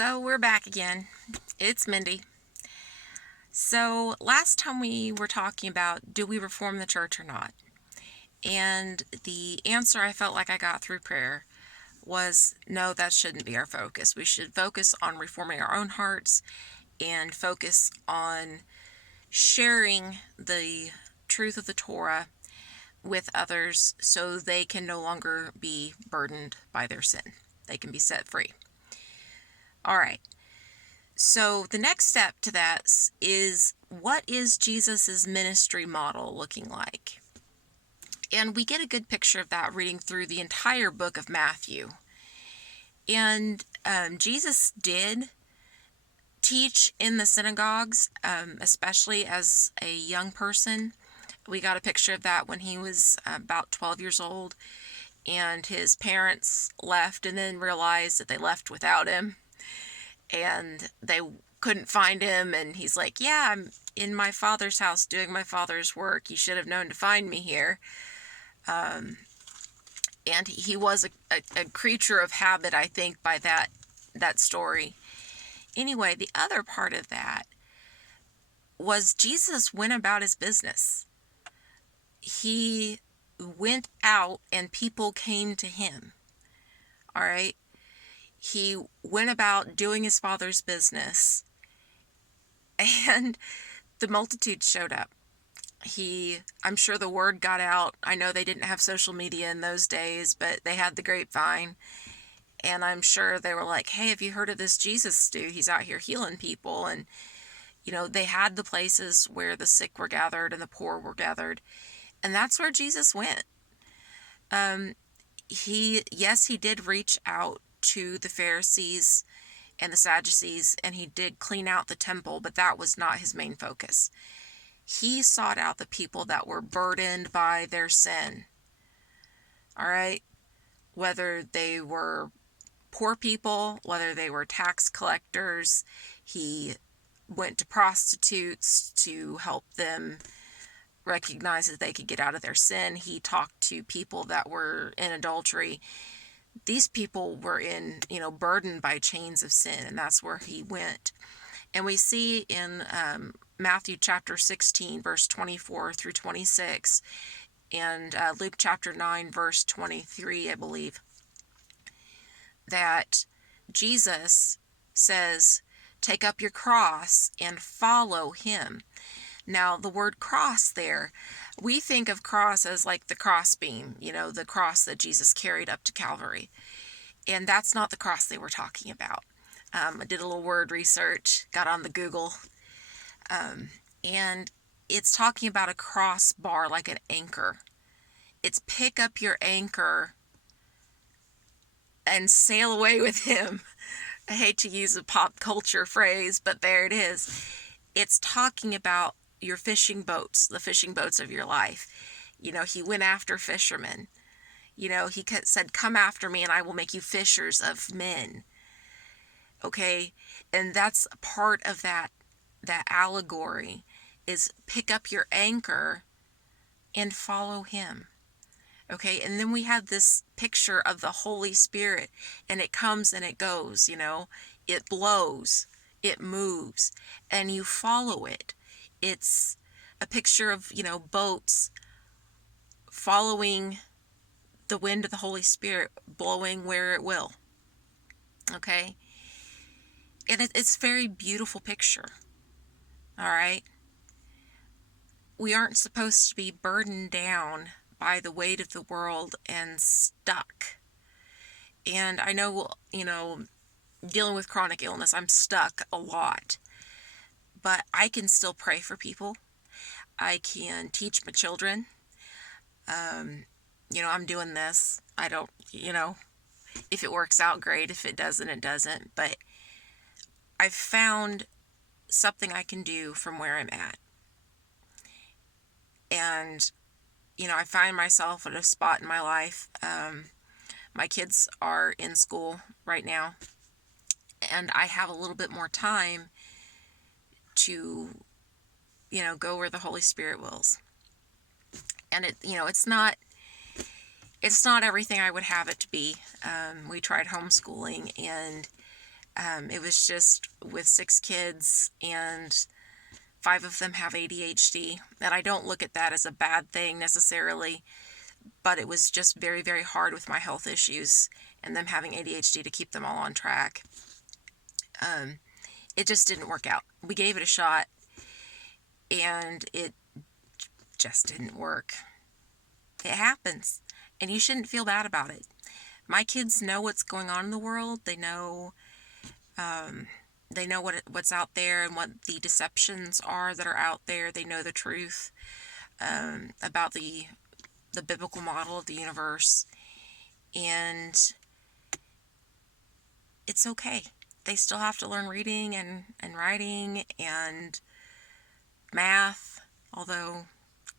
So we're back again. It's Mindy. So last time we were talking about, do we reform the church or not? And the answer I felt like I got through prayer was no, that shouldn't be our focus. We should focus on reforming our own hearts and focus on sharing the truth of the Torah with others so they can no longer be burdened by their sin. They can be set free. All right. So the next step to that is, what is Jesus's ministry model looking like? And we get a good picture of that reading through the entire book of Matthew. And Jesus did teach in the synagogues, especially as a young person. We got a picture of that when he was about 12 years old, and his parents left and then realized that they left without him. And they couldn't find him, and he's like, yeah, I'm in my father's house doing my father's work. You should have known to find me here. And he was a creature of habit, I think, by that story. Anyway, the other part of that was Jesus went about his business. He went out and people came to him. All right? He went about doing his father's business, and the multitude showed up. I'm sure the word got out. I know they didn't have social media in those days, but they had the grapevine. And I'm sure they were like, hey, have you heard of this Jesus dude? He's out here healing people. And, they had the places where the sick were gathered and the poor were gathered. And that's where Jesus went. He did reach out to the Pharisees and the Sadducees, and he did clean out the temple, but that was not his main focus. He sought out the people that were burdened by their sin. All right? Whether they were poor people, whether they were tax collectors, he went to prostitutes to help them recognize that they could get out of their sin. He talked to people that were in adultery. These people were burdened by chains of sin, and that's where he went. And we see in Matthew chapter 16, verse 24 through 26, and Luke chapter 9, verse 23, I believe, that Jesus says, take up your cross and follow him. Now, the word cross there, we think of cross as like the crossbeam, the cross that Jesus carried up to Calvary. And that's not the cross they were talking about. I did a little word research, got on the Google, and it's talking about a crossbar, like an anchor. It's pick up your anchor and sail away with him. I hate to use a pop culture phrase, but there it is. It's talking about your fishing boats, the fishing boats of your life. He went after fishermen. He said, come after me and I will make you fishers of men. Okay? And that's part of that allegory, is pick up your anchor and follow him. Okay? And then we have this picture of the Holy Spirit, and it comes and it goes, it blows, it moves, and you follow it. It's a picture of, boats following the wind of the Holy Spirit, blowing where it will. Okay? And it's a very beautiful picture. All right? We aren't supposed to be burdened down by the weight of the world and stuck. And I know, dealing with chronic illness, I'm stuck a lot. But I can still pray for people. I can teach my children. I'm doing this. I don't, if it works out, great. If it doesn't, it doesn't. But I've found something I can do from where I'm at. And, I find myself at a spot in my life. My kids are in school right now. And I have a little bit more time to, go where the Holy Spirit wills. And it's not everything I would have it to be. We tried homeschooling, and It was just with 6 kids, and 5 of them have ADHD. And I don't look at that as a bad thing necessarily, but it was just very, very hard with my health issues and them having ADHD to keep them all on track. It just didn't work out. We gave it a shot, and it just didn't work. It happens, and you shouldn't feel bad about it. My kids know what's going on in the world. They know what's out there and what the deceptions are that are out there. They know the truth about the biblical model of the universe, and it's okay. They still have to learn reading and writing and math, although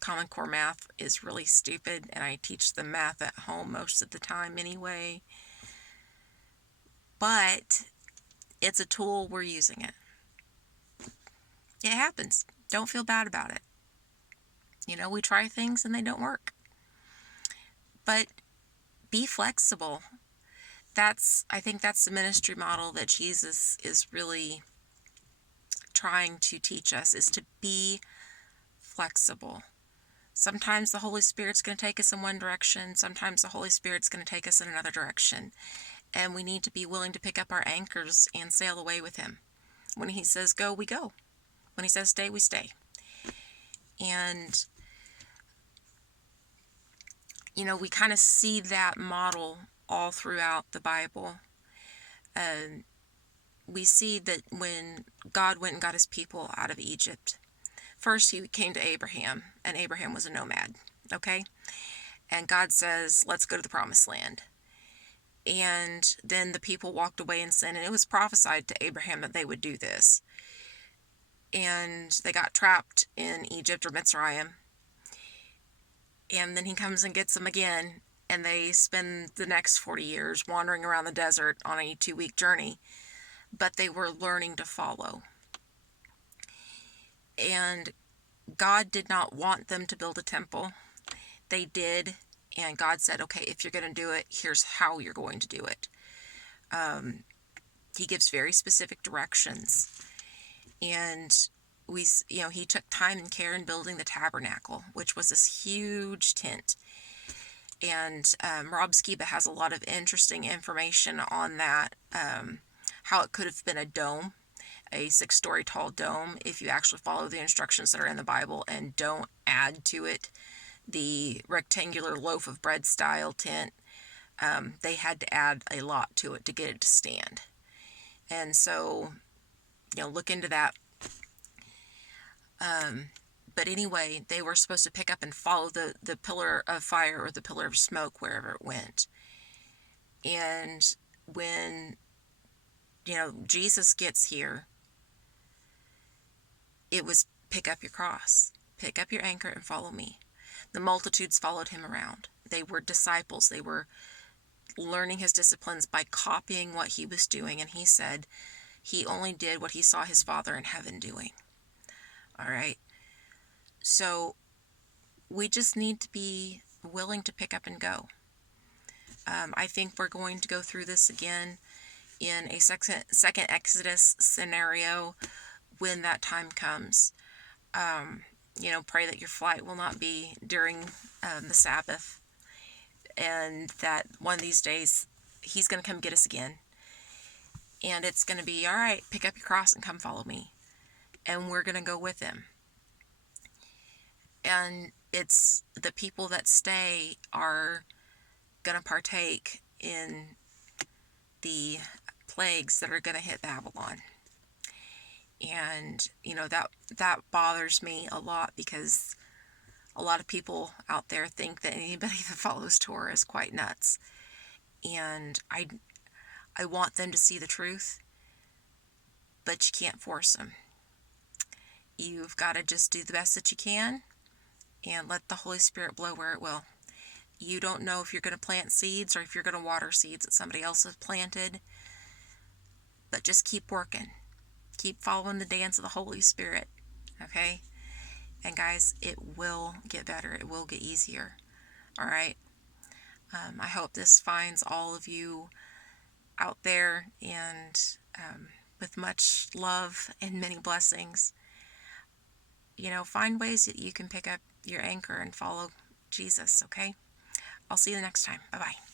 Common Core math is really stupid, and I teach them math at home most of the time anyway. But it's a tool, we're using it. It happens. Don't feel bad about it. We try things and they don't work. But be flexible. I think that's the ministry model that Jesus is really trying to teach us, is to be flexible. Sometimes the Holy Spirit's going to take us in one direction. Sometimes the Holy Spirit's going to take us in another direction. And we need to be willing to pick up our anchors and sail away with him. When he says go, we go. When he says stay, we stay. And, we kind of see that model all throughout the Bible. We see that when God went and got his people out of Egypt, first he came to Abraham, and Abraham was a nomad, okay? And God says, let's go to the promised land. And then the people walked away in sin, and it was prophesied to Abraham that they would do this. And they got trapped in Egypt or Mitzrayim. And then he comes and gets them again, and they spend the next 40 years wandering around the desert on a 2-week journey. But they were learning to follow. And God did not want them to build a temple. They did, and God said, okay, if you're going to do it, here's how you're going to do it. He gives very specific directions. And he took time and care in building the tabernacle, which was this huge tent. And Rob Skiba has a lot of interesting information on that, how it could have been a dome, a 6-story tall dome, if you actually follow the instructions that are in the Bible and don't add to it the rectangular loaf of bread style tent. They had to add a lot to it to get it to stand. And so, look into that. But anyway, they were supposed to pick up and follow the pillar of fire or the pillar of smoke wherever it went. And when, Jesus gets here, it was pick up your cross, pick up your anchor and follow me. The multitudes followed him around. They were disciples. They were learning his disciplines by copying what he was doing. And he said he only did what he saw his Father in heaven doing. All right. So we just need to be willing to pick up and go. I think we're going to go through this again in a second Exodus scenario when that time comes. Pray that your flight will not be during the Sabbath, and that one of these days he's going to come get us again. And it's going to be, all right, pick up your cross and come follow me. And we're going to go with him. And it's the people that stay are going to partake in the plagues that are going to hit Babylon. And, that bothers me a lot, because a lot of people out there think that anybody that follows Torah is quite nuts. And I want them to see the truth, but you can't force them. You've got to just do the best that you can and let the Holy Spirit blow where it will. You don't know if you're going to plant seeds or if you're going to water seeds that somebody else has planted, but just keep working. Keep following the dance of the Holy Spirit, okay? And guys, it will get better. It will get easier, all right? I hope this finds all of you out there, and with much love and many blessings, find ways that you can pick up your anchor and follow Jesus, okay? I'll see you the next time. Bye-bye.